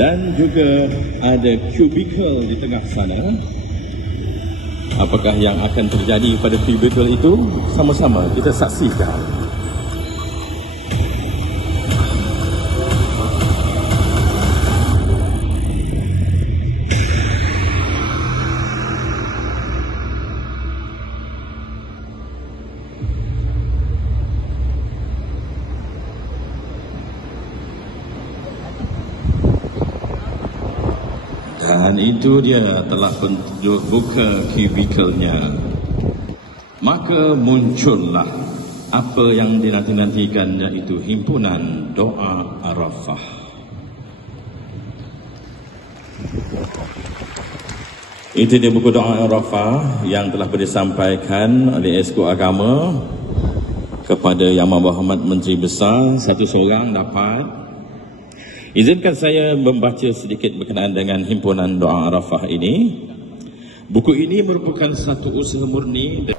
Dan juga ada cubicle di tengah sana. Apakah yang akan terjadi pada cubicle itu? Sama-sama kita saksikan. Dan itu dia telah buka kubikelnya. Maka muncullah apa yang dinanti-nantikan, iaitu himpunan doa Arafah. Itu dia buku doa Arafah yang telah disampaikan oleh Esko Agama kepada Yang Berhormat Menteri Besar. Satu seorang dapat. Izinkan saya membaca sedikit berkenaan dengan himpunan doa Arafah ini. Buku ini merupakan satu usaha murni